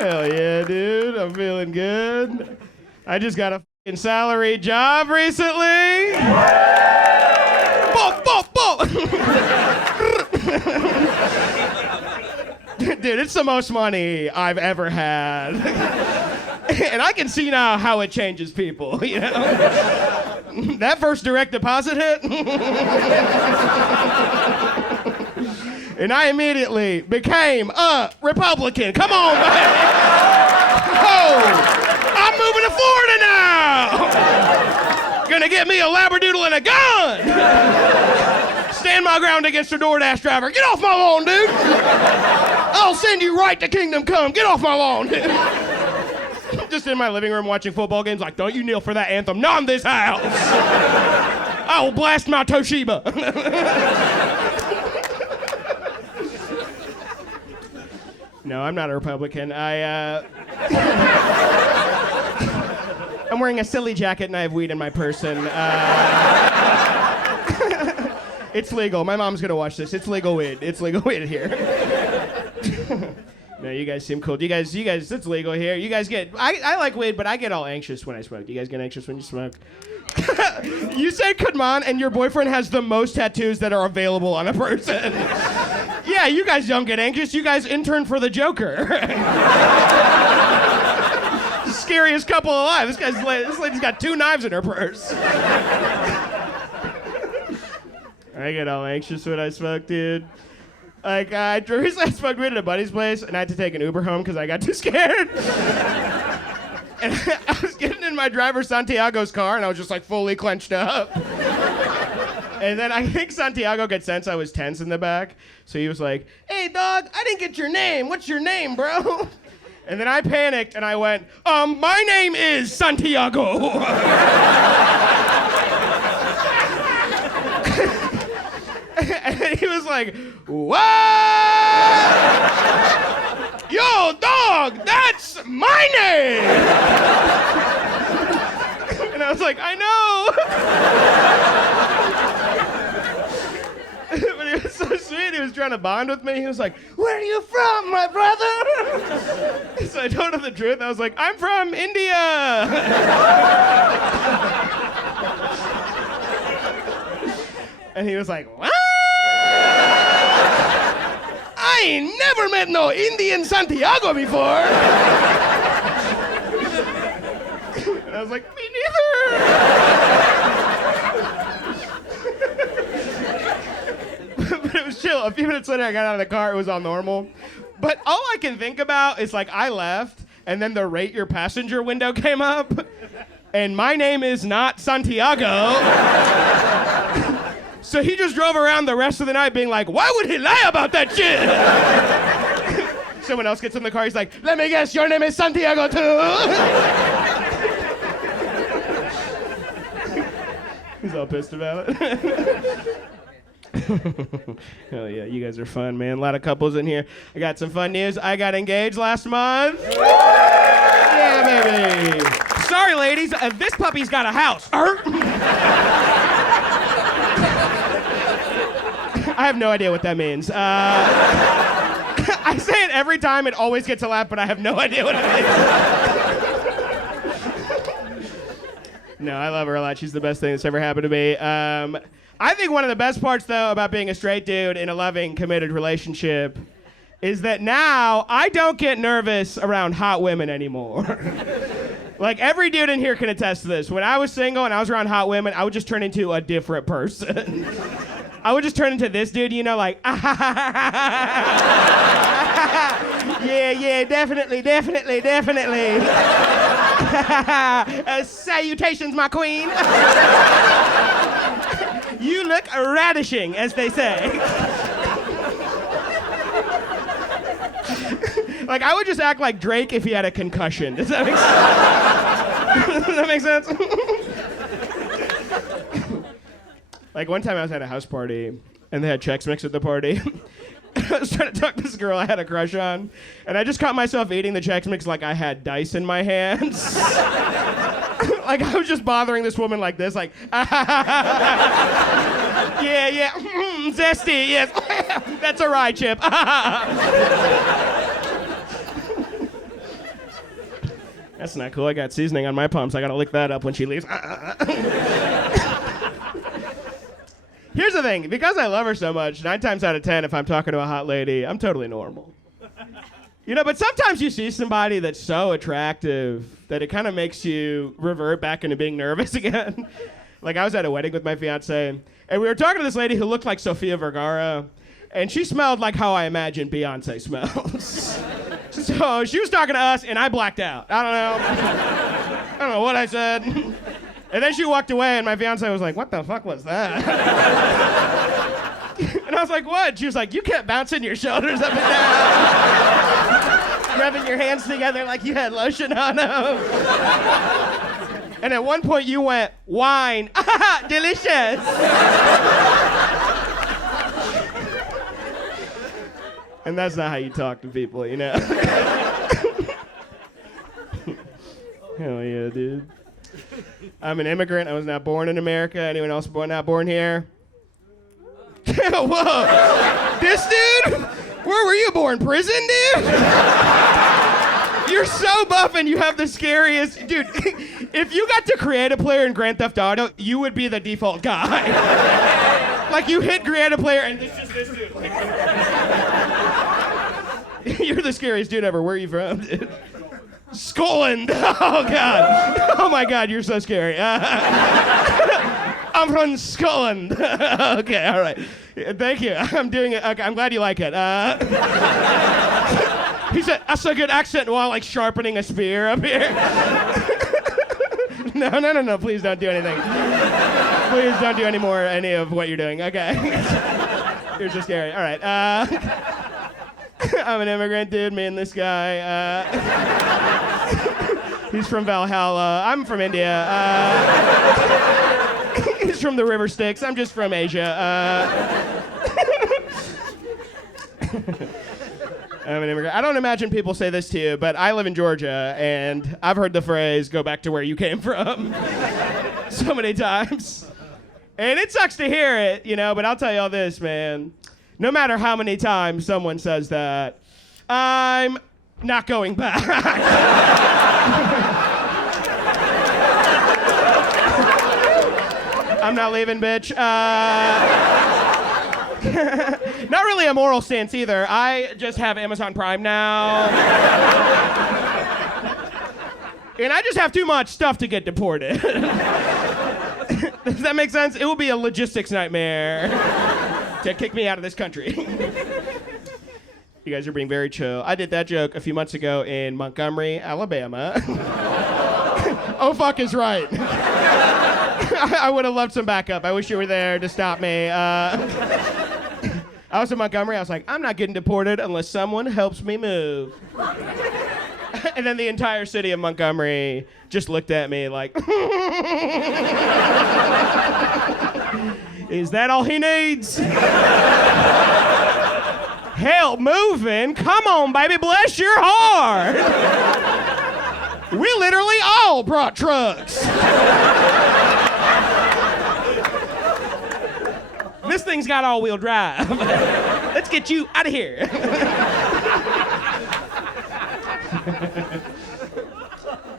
Hell yeah, dude. I'm feeling good. I just got a f***ing salary job recently. Dude, it's the most money I've ever had. And I can see now how it changes people, you know? That first direct deposit hit. And I immediately became a Republican. Come on, man. Oh, I'm moving to Florida now. Gonna get me a Labradoodle and a gun. Stand my ground against a DoorDash driver. Get off my lawn, dude. I'll send you right to Kingdom Come. Get off my lawn, dude. Just in my living room watching football games like, don't you kneel for that anthem. Not in this house. I will blast my Toshiba. No, I'm not a Republican. I'm wearing a silly jacket and I have weed in my person. It's legal. My mom's gonna watch this. It's legal weed. It's legal weed here. No, you guys seem cool. You guys, it's legal here. You guys I like weed, but I get all anxious when I smoke. Do you guys get anxious when you smoke? You say come on, and your boyfriend has the most tattoos that are available on a person. Yeah, you guys don't get anxious. You guys intern for the Joker. Scariest couple alive. This lady's got 2 knives in her purse. I get all anxious when I smoke, dude. Like, recently I smoked weed at a buddy's place, and I had to take an Uber home because I got too scared. And I was getting in my driver Santiago's car, and I was just, like, fully clenched up. And then I think Santiago could sense I was tense in the back, so he was like, hey, dog, I didn't get your name. What's your name, bro? And then I panicked, and I went, my name is Santiago. And he was like, what? Yo, dog, that's my name! And I was like, I know! But he was so sweet, he was trying to bond with me. He was like, where are you from, my brother? So I told him the truth. I was like, I'm from India! And he was like, what? I ain't never met no Indian Santiago before. And I was like, me neither. But it was chill. A few minutes later, I got out of the car. It was all normal. But all I can think about is, like, I left, and then the rate your passenger window came up, and my name is not Santiago. So he just drove around the rest of the night being like, why would he lie about that shit? Someone else gets in the car, he's like, let me guess, your name is Santiago too? He's all pissed about it. Hell yeah, you guys are fun, man. A lot of couples in here. I got some fun news. I got engaged last month. Yeah, baby. Sorry, ladies, this puppy's got a house. I have no idea what that means. I say it every time, it always gets a laugh, but I have no idea what it means. No, I love her a lot. She's the best thing that's ever happened to me. I think one of the best parts, though, about being a straight dude in a loving, committed relationship is that now I don't get nervous around hot women anymore. Like, every dude in here can attest to this. When I was single and I was around hot women, I would just turn into a different person. I would just turn into this dude, you know, like, yeah, definitely. Salutations, my queen. You look radishing, as they say. Like, I would just act like Drake if he had a concussion. Does that make sense? Does that make sense? Like, one time I was at a house party, and they had CHEX Mix at the party. I was trying to talk to this girl I had a crush on, and I just caught myself eating the CHEX Mix like I had dice in my hands. Like, I was just bothering this woman like this, like, yeah, zesty, yes, that's a rye chip. That's not cool. I got seasoning on my palms. I gotta lick that up when she leaves. Here's the thing. Because I love her so much, 9 times out of 10, if I'm talking to a hot lady, I'm totally normal. You know, but sometimes you see somebody that's so attractive that it kind of makes you revert back into being nervous again. Like, I was at a wedding with my fiance, and we were talking to this lady who looked like Sofia Vergara, and she smelled like how I imagine Beyonce smells. So she was talking to us, and I blacked out. I don't know what I said. And then she walked away, and my fiance was like, what the fuck was that? And I was like, what? She was like, you kept bouncing your shoulders up and down, rubbing your hands together like you had lotion on them. And at one point you went, wine, delicious. And that's not how you talk to people, you know? Hell yeah, dude. I'm an immigrant. I was not born in America. Anyone else not born here? Whoa. This dude? Where were you born? Prison, dude? You're so buff and you have the scariest... Dude, if you got to create a player in Grand Theft Auto, you would be the default guy. Like, you hit create a player and it's just this dude. Like, you're the scariest dude ever. Where are you from, dude? Scotland. Oh, God. Oh, my God, you're so scary. I'm from Scotland. Okay, all right. Thank you. I'm doing it. Okay, I'm glad you like it. He said, that's a good accent while, like, sharpening a spear up here. No. Please don't do anything. Please don't do any of what you're doing. Okay. You're so scary. All right. I'm an immigrant, dude. Me and this guy. He's from Valhalla. I'm from India. He's from the River Styx. I'm just from Asia. I'm an immigrant. I don't imagine people say this to you, but I live in Georgia, and I've heard the phrase, go back to where you came from, so many times. And it sucks to hear it, you know, but I'll tell you all this, man. No matter how many times someone says that, I'm not going back. I'm not leaving, bitch. Not really a moral stance either. I just have Amazon Prime now. And I just have too much stuff to get deported. Does that make sense? It will be a logistics nightmare to kick me out of this country. You guys are being very chill. I did that joke a few months ago in Montgomery, Alabama. Oh, fuck is right. I would have loved some backup. I wish you were there to stop me. I was in Montgomery. I was like, I'm not getting deported unless someone helps me move. And then the entire city of Montgomery just looked at me like, is that all he needs? Help moving? Come on, baby, bless your heart. We literally all brought trucks. This thing's got all-wheel drive. Let's get you out of here.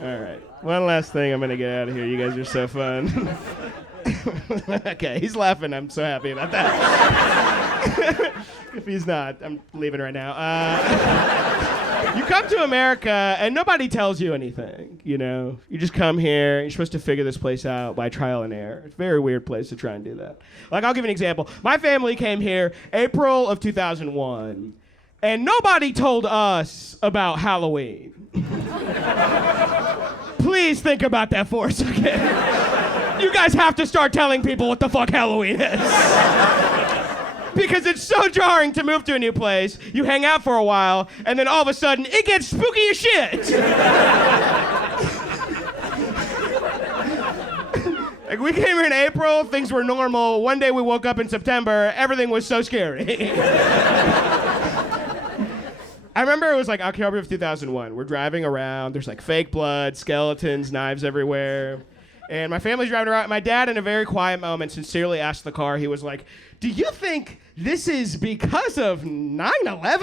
All right. One last thing. I'm going to get out of here. You guys are so fun. Okay, he's laughing. I'm so happy about that. If he's not, I'm leaving right now. You come to America, and nobody tells you anything, you know? You just come here. You're supposed to figure this place out by trial and error. It's a very weird place to try and do that. Like, I'll give you an example. My family came here April of 2001, and nobody told us about Halloween. Please think about that for a second. You guys have to start telling people what the fuck Halloween is. Because it's so jarring to move to a new place, you hang out for a while, and then all of a sudden, it gets spooky as shit. Like, we came here in April, things were normal. One day we woke up in September, everything was so scary. I remember it was like October of 2001. We're driving around, there's like fake blood, skeletons, knives everywhere. And my family's driving around. My dad, in a very quiet moment, sincerely asked the car, he was like, do you think this is because of 9/11?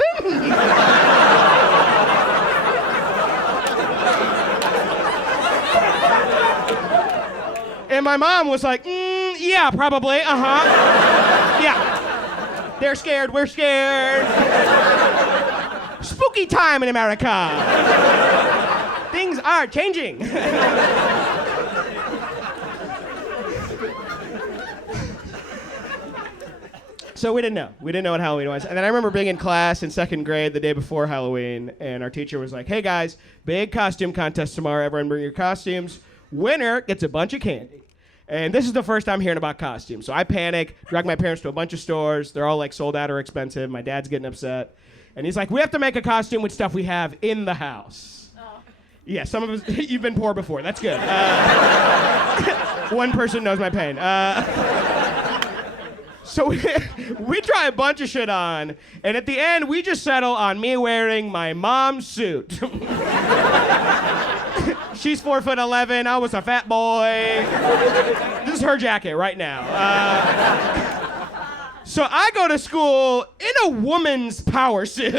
And my mom was like, yeah, probably, yeah. They're scared, we're scared. Spooky time in America. Things are changing. So we didn't know. We didn't know what Halloween was. And then I remember being in class in second grade the day before Halloween, and our teacher was like, hey guys, big costume contest tomorrow. Everyone bring your costumes. Winner gets a bunch of candy. And this is the first time hearing about costumes. So I panic, drag my parents to a bunch of stores. They're all like sold out or expensive. My dad's getting upset. And he's like, we have to make a costume with stuff we have in the house. Oh. Yeah, some of us, you've been poor before. That's good. One person knows my pain. So we try a bunch of shit on, and at the end, we just settle on me wearing my mom's suit. She's 4'11", I was a fat boy. This is her jacket right now. So I go to school in a woman's power suit.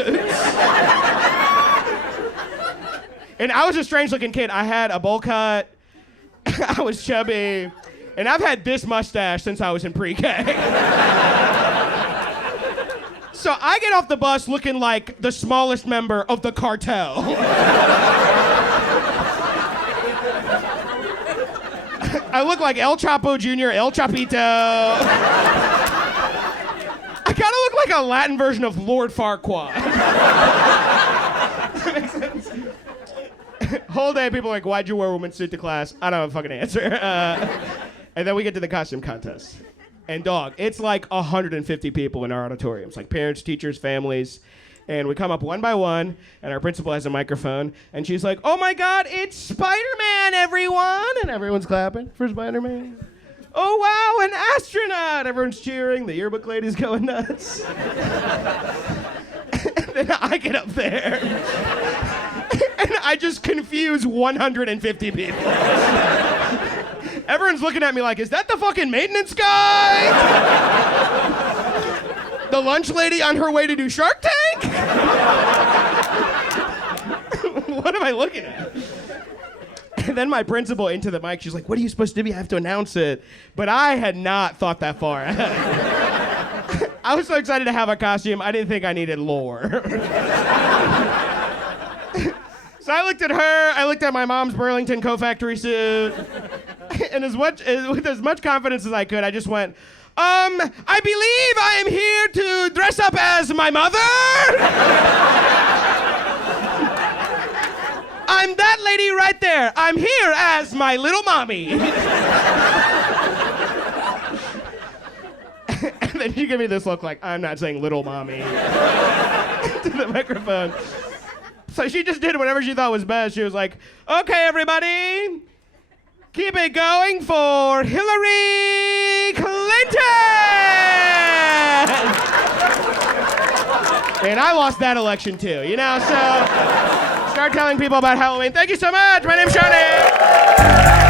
And I was a strange-looking kid. I had a bowl cut, I was chubby. And I've had this mustache since I was in pre-K. So I get off the bus looking like the smallest member of the cartel. I look like El Chapo Jr., El Chapito. I kind of look like a Latin version of Lord Farquaad. Does that make sense? Whole day people are like, why'd you wear a woman's suit to class? I don't have a fucking answer. And then we get to the costume contest. And dog, it's like 150 people in our auditoriums, like parents, teachers, families. And we come up one by one, and our principal has a microphone, and she's like, oh my God, it's Spider-Man, everyone! And everyone's clapping for Spider-Man. Oh wow, an astronaut! Everyone's cheering, the yearbook lady's going nuts. And then I get up there, and I just confuse 150 people. Everyone's looking at me like, is that the fucking maintenance guy? The lunch lady on her way to do Shark Tank? What am I looking at? And then my principal into the mic, she's like, what are you supposed to be? I have to announce it. But I had not thought that far ahead. I was so excited to have a costume, I didn't think I needed lore. So I looked at her, I looked at my mom's Burlington Co-Factory suit, and with as much confidence as I could, I just went, I believe I am here to dress up as my mother. I'm that lady right there. I'm here as my little mommy. And then she gave me this look like, I'm not saying little mommy to the microphone. So she just did whatever she thought was best. She was like, okay, everybody, keep it going for Hillary Clinton! And I lost that election too, you know, so start telling people about Halloween. Thank you so much. My name's Shaunak.